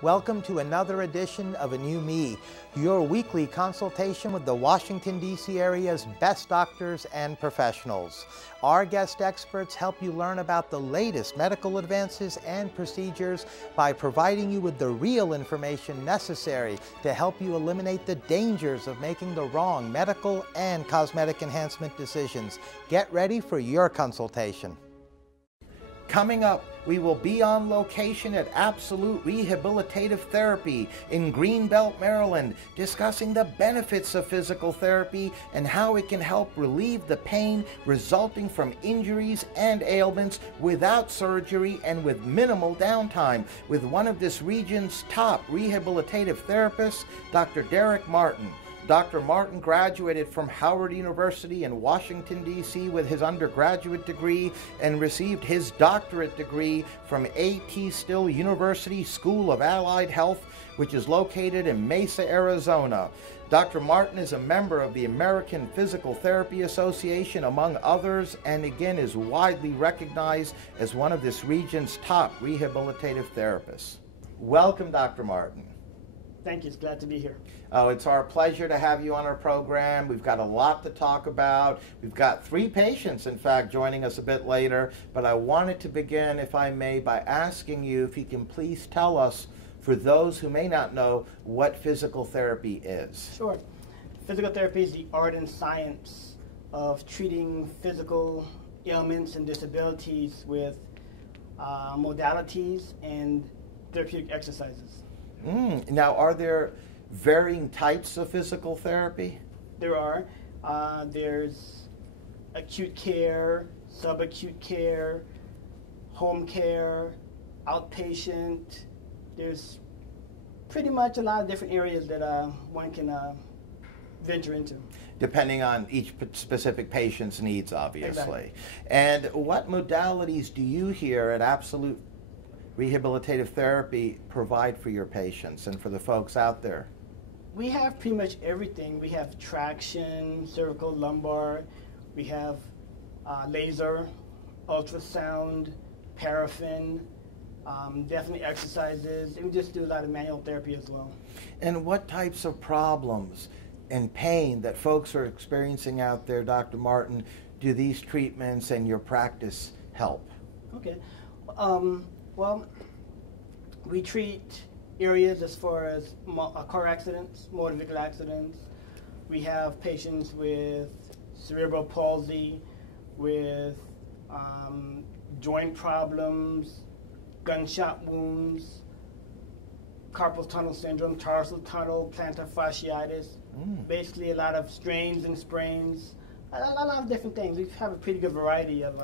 Welcome to another edition of A New Me, your weekly consultation with the Washington, D.C. area's best doctors and professionals. Our guest experts help you learn about the latest medical advances and procedures by providing you with the real information necessary to help you eliminate the dangers of making the wrong medical and cosmetic enhancement decisions. Get ready for your consultation. Coming up, we will be on location at Absolute Rehabilitative Therapy in Greenbelt, Maryland, discussing the benefits of physical therapy and how it can help relieve the pain resulting from injuries and ailments without surgery and with minimal downtime, with one of this region's top rehabilitative therapists, Dr. Derrick Martin. Dr. Martin graduated from Howard University in Washington, D.C. with his undergraduate degree and received his doctorate degree from A.T. Still University School of Allied Health, which is located in Mesa, Arizona. Dr. Martin is a member of the American Physical Therapy Association, among others, and again is widely recognized as one of this region's top rehabilitative therapists. Welcome, Dr. Martin. Thank you. It's glad to be here. Oh, it's our pleasure to have you on our program. We've got a lot to talk about. We've got 3 patients, in fact, joining us a bit later. But I wanted to begin, if I may, by asking you if you can please tell us, for those who may not know, what physical therapy is. Sure. Physical therapy is the art and science of treating physical ailments and disabilities with modalities and therapeutic exercises. Now, are there varying types of physical therapy? There are. There's acute care, subacute care, home care, outpatient. There's pretty much a lot of different areas that one can venture into. Depending on each specific patient's needs, obviously. Exactly. And what modalities do you here at Absolute Rehabilitative Therapy provide for your patients and for the folks out there? We have pretty much everything. We have traction, cervical, lumbar. We have laser, ultrasound, paraffin, definitely exercises. And we just do a lot of manual therapy as well. And what types of problems and pain that folks are experiencing out there, Dr. Martin, do these treatments and your practice help? Okay. Well, we treat areas as far as car accidents, motor vehicle accidents. We have patients with cerebral palsy, with joint problems, gunshot wounds, carpal tunnel syndrome, tarsal tunnel, plantar fasciitis. Basically a lot of strains and sprains, a lot of different things. We have a pretty good variety of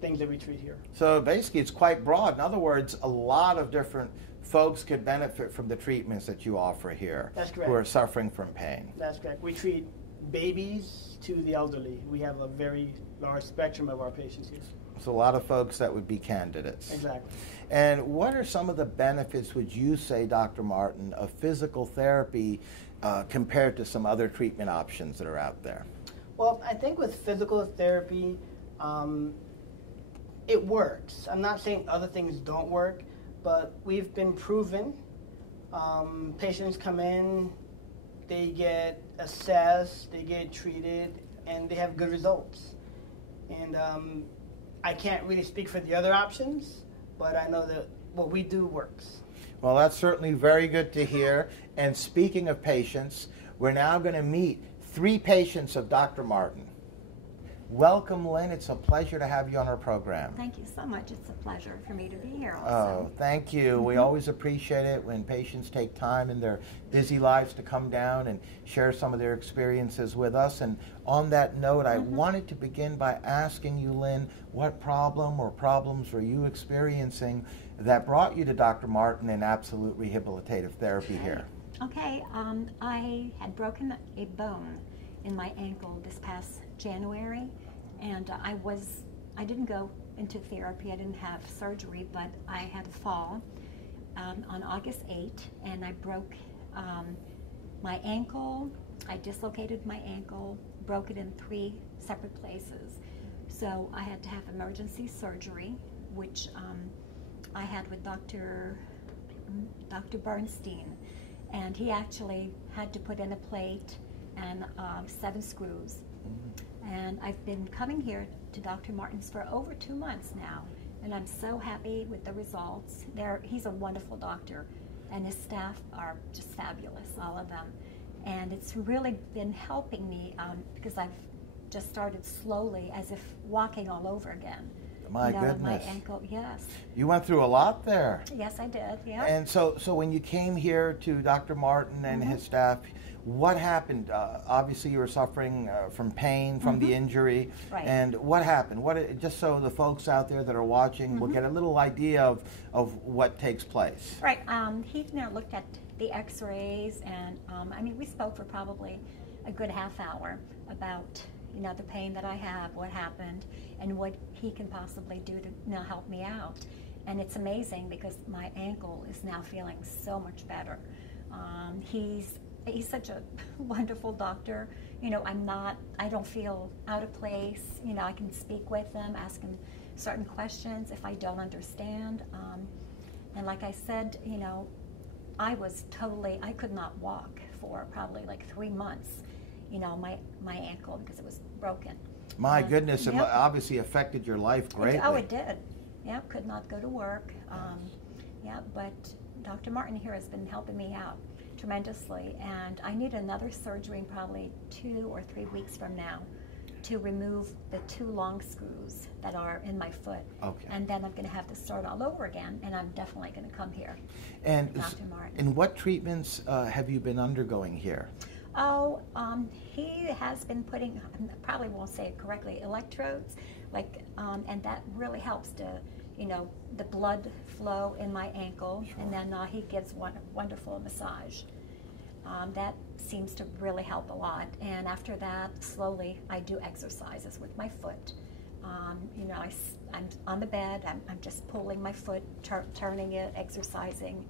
things that we treat here. So basically it's quite broad. In other words, a lot of different folks could benefit from the treatments that you offer here. That's correct. Who are suffering from pain. That's correct. We treat babies to the elderly. We have a very large spectrum of our patients here. So a lot of folks that would be candidates. Exactly. And what are some of the benefits, would you say, Dr. Martin, of physical therapy compared to some other treatment options that are out there? Well, I think with physical therapy, it works. I'm not saying other things don't work, but we've been proven. Patients come in, they get assessed, they get treated, and they have good results. And I can't really speak for the other options, but I know that what we do works. Well, that's certainly very good to hear. And speaking of patients, we're now going to meet 3 patients of Dr. Martin. Welcome, Lynn. It's a pleasure to have you on our program. Thank you so much. It's a pleasure for me to be here also. Oh, thank you. We always appreciate it when patients take time in their busy lives to come down and share some of their experiences with us. And on that note, I wanted to begin by asking you, Lynn, what problem or problems were you experiencing that brought you to Dr. Martin and Absolute Rehabilitative Therapy here? Okay, I had broken a bone in my ankle this past January, and I didn't go into therapy. I didn't have surgery, but I had a fall on August 8th, and I broke my ankle. I dislocated my ankle, broke it in 3 separate places. So I had to have emergency surgery, which I had with Dr. Dr. Bernstein, and he actually had to put in a plate and 7 screws. And I've been coming here to Dr. Martin's for over 2 months now, and I'm so happy with the results. He's a wonderful doctor, and his staff are just fabulous, all of them. And it's really been helping me because I've just started slowly, as if walking all over again. My goodness. My ankle, yes. You went through a lot there. Yes, I did, yeah. And so when you came here to Dr. Martin and his staff, what happened? Obviously, you were suffering from pain from the injury. Right. And what happened? Just so the folks out there that are watching will get a little idea of what takes place. Right. He looked at the x-rays, and I mean, we spoke for probably a good half hour about the pain that I have, what happened, and what he can possibly do to help me out. And it's amazing because my ankle is now feeling so much better. He's such a wonderful doctor. I don't feel out of place. I can speak with him, ask him certain questions if I don't understand. And like I said, I could not walk for probably like 3 months, my ankle, because it was broken. My goodness, it obviously affected your life greatly. Oh, it did. Yeah, could not go to work. But Dr. Martin here has been helping me out tremendously, and I need another surgery in probably 2 or 3 weeks from now to remove the 2 long screws that are in my foot. Okay. And then I'm going to have to start all over again, and I'm definitely going to come here. And Dr. Martin. And what treatments have you been undergoing here? Oh, he has been putting, I probably won't say it correctly, electrodes, and that really helps to, the blood flow in my ankle. Sure. And then he gives wonderful massage. That seems to really help a lot. And after that, slowly, I do exercises with my foot. I'm on the bed, I'm just pulling my foot, turning it, exercising.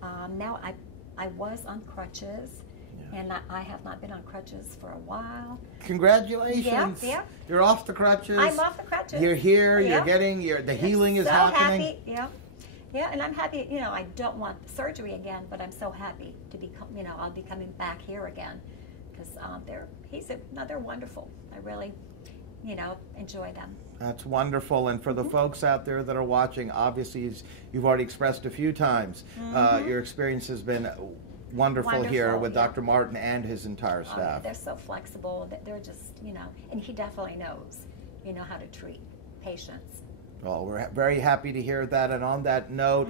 Now I was on crutches. And I have not been on crutches for a while. Congratulations! Yeah. You're off the crutches. I'm off the crutches. You're here. You're getting the healing is happening. Happy. Yeah, and I'm happy. I don't want surgery again, but I'm so happy to be. I'll be coming back here again because they're wonderful. I really, enjoy them. That's wonderful. And for the folks out there that are watching, obviously, as you've already expressed a few times, your experience has been wonderful here with Dr. Martin and his entire staff. They're so flexible. They're just, and he definitely knows, how to treat patients. Well, we're very happy to hear that. And on that note,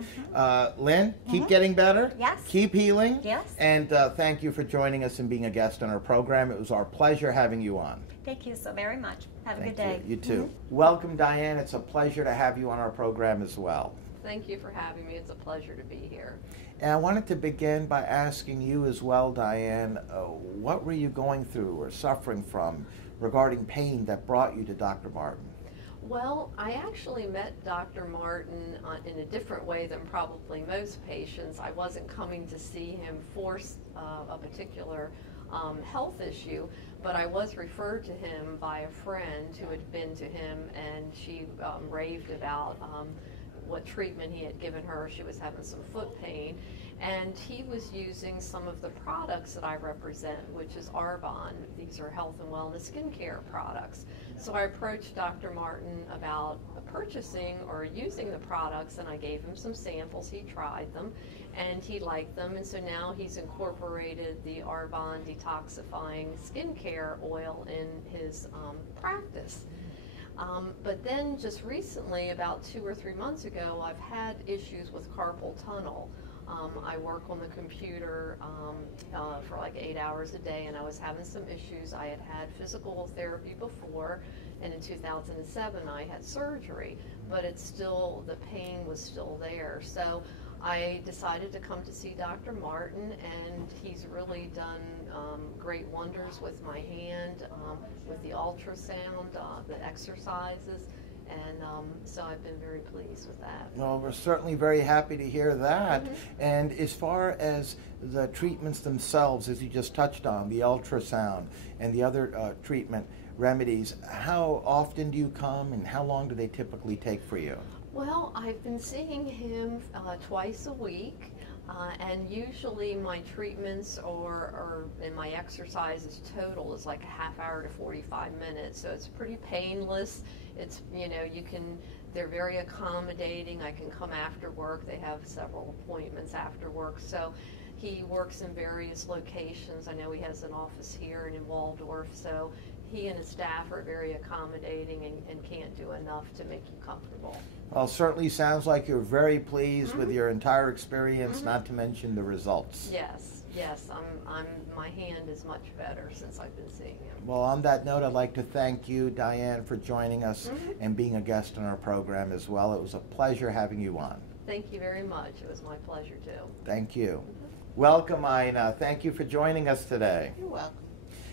Lynn, keep getting better. Yes. Keep healing. Yes. And thank you for joining us and being a guest on our program. It was our pleasure having you on. Thank you so very much. Have a good day. You too. Welcome, Diane. It's a pleasure to have you on our program as well. Thank you for having me. It's a pleasure to be here. And I wanted to begin by asking you as well, Diane, what were you going through or suffering from regarding pain that brought you to Dr. Martin? Well, I actually met Dr. Martin in a different way than probably most patients. I wasn't coming to see him for a particular health issue, but I was referred to him by a friend who had been to him, and she raved about what treatment he had given her. She was having some foot pain, and he was using some of the products that I represent, which is Arbonne. These are health and wellness skincare products. So I approached Dr. Martin about purchasing or using the products, and I gave him some samples. He tried them, and he liked them, and so now he's incorporated the Arbonne detoxifying skincare oil in his practice. But then just recently, about 2 or 3 months ago, I've had issues with carpal tunnel. I work on the computer for like 8 hours a day, and I was having some issues. I had physical therapy before, and in 2007 I had surgery, but the pain was still there. So I decided to come to see Dr. Martin, and he's really done great wonders with my hand, with the ultrasound, the exercises, and so I've been very pleased with that. Well, we're certainly very happy to hear that. And as far as the treatments themselves, as you just touched on, the ultrasound and the other treatment remedies, how often do you come and how long do they typically take for you? Well, I've been seeing him twice a week. And usually my treatments or in my exercises total is like a half hour to 45 minutes. So it's pretty painless. It's, you know, they're very accommodating. I can come after work. They have several appointments after work. So he works in various locations. I know he has an office here and in Waldorf. So he and his staff are very accommodating and can't do enough to make you comfortable. Well, certainly sounds like you're very pleased with your entire experience, not to mention the results. Yes, my hand is much better since I've been seeing him. Well, on that note, I'd like to thank you, Diane, for joining us and being a guest on our program as well. It was a pleasure having you on. Thank you very much. It was my pleasure, too. Thank you. Welcome, Ina. Thank you for joining us today. You're welcome.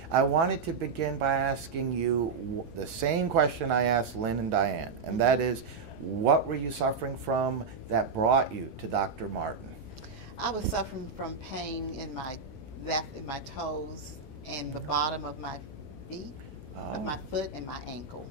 I wanted to begin by asking you the same question I asked Lynn and Diane, and that is, what were you suffering from that brought you to Dr. Martin? I was suffering from pain in my toes and the bottom of my feet, of my foot and my ankle.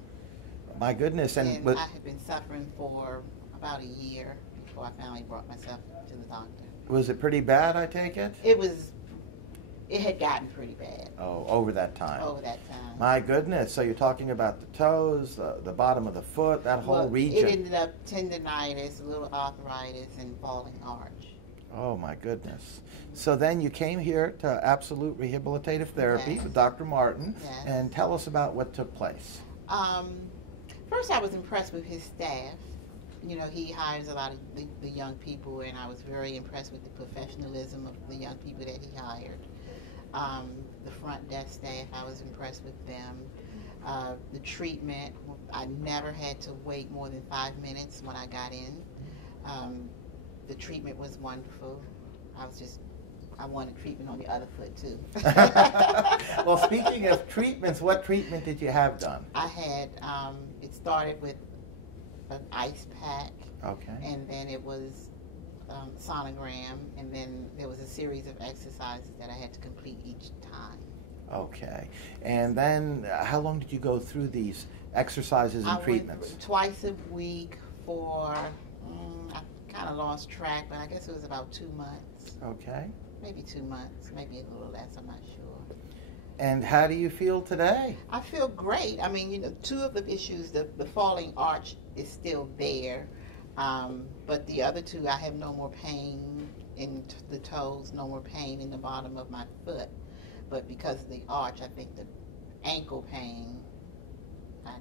My goodness. And I had been suffering for about a year before I finally brought myself to the doctor. Was it pretty bad, I take it? It had gotten pretty bad. Oh, over that time. Over that time. My goodness. So you're talking about the toes, the bottom of the foot, that whole region. It ended up tendonitis, a little arthritis, and falling arch. Oh, my goodness. So then you came here to Absolute Rehabilitative Therapy with Dr. Martin. Yes. And tell us about what took place. First, I was impressed with his staff. You know, he hires a lot of the young people, and I was very impressed with the professionalism of the young people that he hired. The front desk staff, I was impressed with them. The treatment, I never had to wait more than 5 minutes when I got in. The treatment was wonderful. I wanted treatment on the other foot too. Well, speaking of treatments, what treatment did you have done? I had, it started with an ice pack. Okay. And then it was sonogram, and then there was a series of exercises that I had to complete each time. Okay. And then how long did you go through these exercises and treatments? Went twice a week for, I kind of lost track, but I guess it was about 2 months. Okay. Maybe 2 months, maybe a little less, I'm not sure. And how do you feel today? I feel great. I mean, you know, two of the issues, the falling arch is still there. But the other two, I have no more pain in the toes, no more pain in the bottom of my foot. But because of the arch, I think the ankle pain, I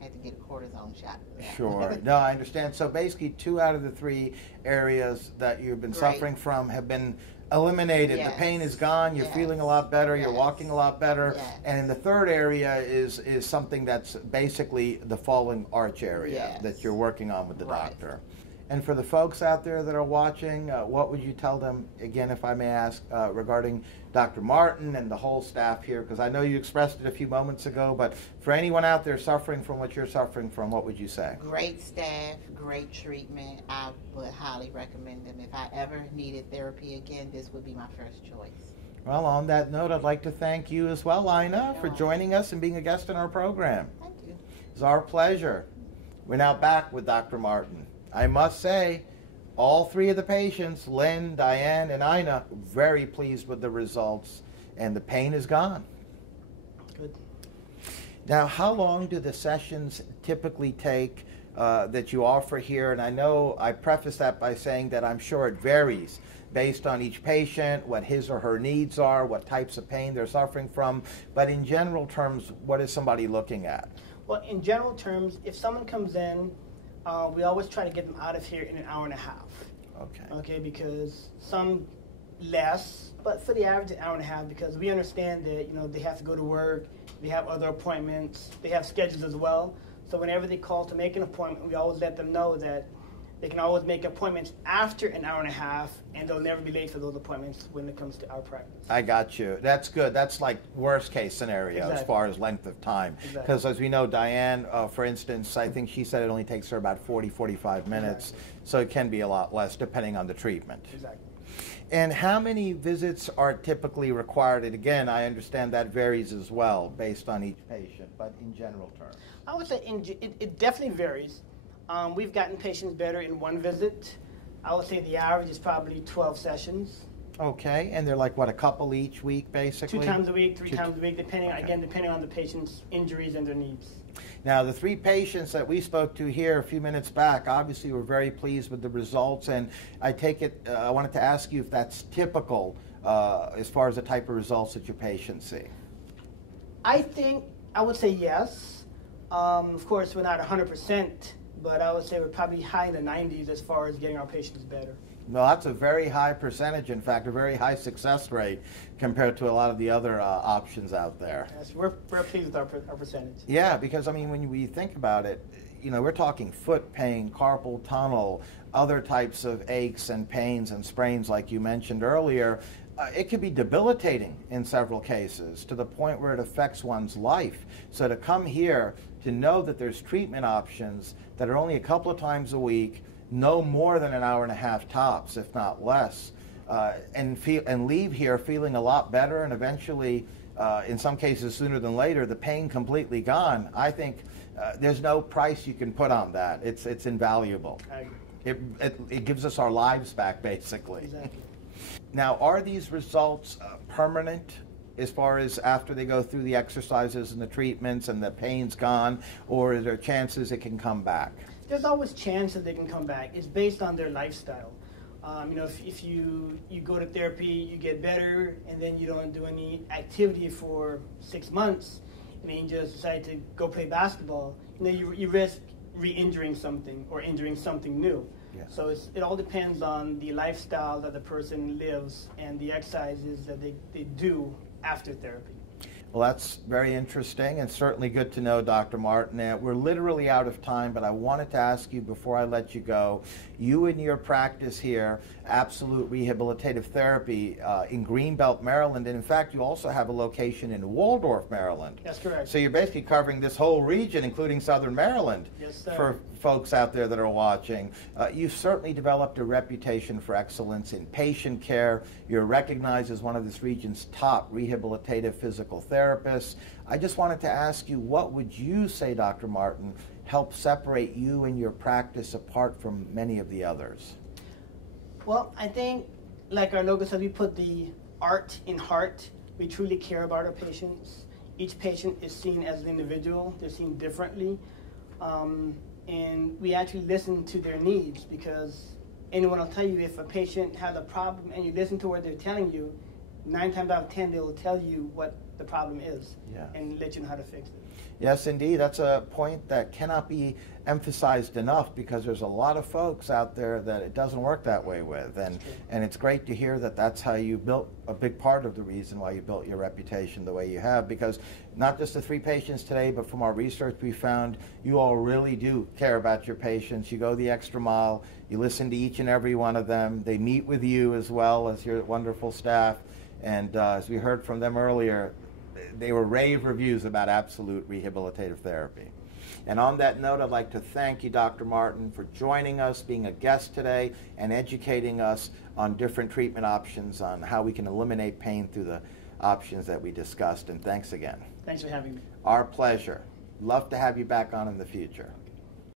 had to get a cortisone shot. Sure. No, I understand. So basically 2 out of the 3 areas that you've been suffering from have been eliminated. Yes. The pain is gone. You're feeling a lot better. You're walking a lot better. Yes. And the third area is something that's basically the falling arch area that you're working on with the doctor. And for the folks out there that are watching, what would you tell them, again, if I may ask, regarding Dr. Martin and the whole staff here? Because I know you expressed it a few moments ago, but for anyone out there suffering from what you're suffering from, what would you say? Great staff, great treatment. I would highly recommend them. If I ever needed therapy again, this would be my first choice. Well, on that note, I'd like to thank you as well, Ina, for joining us and being a guest in our program. Thank you. It's our pleasure. We're now back with Dr. Martin. I must say, all 3 of the patients, Lynn, Diane, and Ina, very pleased with the results, and the pain is gone. Good. Now, how long do the sessions typically take that you offer here? And I know I preface that by saying that I'm sure it varies based on each patient, what his or her needs are, what types of pain they're suffering from. But in general terms, what is somebody looking at? Well, in general terms, if someone comes in, we always try to get them out of here in an hour and a half. Okay. Okay, because some less, but for the average, an hour and a half, because we understand that, you know, they have to go to work, they have other appointments, they have schedules as well. So whenever they call to make an appointment, we always let them know that they can always make appointments after an hour and a half, and they'll never be late for those appointments when it comes to our practice. I got you. That's good. That's like worst case scenario as far as length of time. Because as we know, Diane, for instance, I think she said it only takes her about 40, 45 minutes. So it can be a lot less depending on the treatment. Exactly. And how many visits are typically required? And again, I understand that varies as well based on each patient, but in general terms. I would say it definitely varies. We've gotten patients better in 1 visit. I would say the average is probably 12 sessions. Okay, and they're like, what, a couple each week, basically? 2 times a week, 3 times a week, depending, again, depending on the patient's injuries and their needs. Now, the 3 patients that we spoke to here a few minutes back, obviously were very pleased with the results, and I take it, I wanted to ask you if that's typical as far as the type of results that your patients see. I would say yes. Of course, we're not 100%, but I would say we're probably high in the 90s as far as getting our patients better. Well, that's a very high percentage, in fact, a very high success rate compared to a lot of the other options out there. Yes, we're pleased with our percentage. Yeah, because, I mean, when we think about it, you know, we're talking foot pain, carpal tunnel, other types of aches and pains and sprains like you mentioned earlier. It can be debilitating in several cases to the point where it affects one's life. So to come here, to know that there's treatment options that are only a couple of times a week, no more than an hour and a half tops, if not less, and leave here feeling a lot better, and eventually, in some cases sooner than later, the pain completely gone. I think there's no price you can put on that. It's invaluable. It gives us our lives back, basically. Exactly. Now, are these results permanent as far as after they go through the exercises and the treatments and the pain's gone, or is there chances it can come back? There's always chance that they can come back. It's based on their lifestyle. You know, if you go to therapy, you get better, and then you don't do any activity for 6 months, and then you just decide to go play basketball, you know, you risk re-injuring something or injuring something new. Yeah. So it all depends on the lifestyle that the person lives and the exercises that they do after therapy. Well, that's very interesting and certainly good to know, Dr. Martin. We're literally out of time, but I wanted to ask you before I let you go, you and your practice here, Absolute Rehabilitative Therapy in Greenbelt, Maryland, and in fact, you also have a location in Waldorf, Maryland. That's correct. So you're basically covering this whole region, including Southern Maryland. Yes, sir. For folks out there that are watching. You've certainly developed a reputation for excellence in patient care. You're recognized as one of this region's top rehabilitative physical therapists. I just wanted to ask you, what would you say, Dr. Martin, help separate you and your practice apart from many of the others? Well, I think, like our logo says, we put the art in heart. We truly care about our patients. Each patient is seen as an individual. They're seen differently. And we actually listen to their needs, because anyone will tell you if a patient has a problem and you listen to what they're telling you, 9 times out of 10 they will tell you what the problem is, yeah, and let you know how to fix it. Yes, indeed. That's a point that cannot be emphasized enough, because there's a lot of folks out there that it doesn't work that way with. And it's great to hear that that's how you built a big part of the reason why you built your reputation the way you have, because not just the 3 patients today, but from our research we found you all really do care about your patients. You go the extra mile. You listen to each and every one of them. They meet with you as well as your wonderful staff. And as we heard from them earlier, they were rave reviews about Absolute Rehabilitative Therapy. And on that note, I'd like to thank you, Dr. Martin, for joining us, being a guest today, and educating us on different treatment options, on how we can eliminate pain through the options that we discussed. And thanks again. Thanks for having me. Our pleasure. Love to have you back on in the future.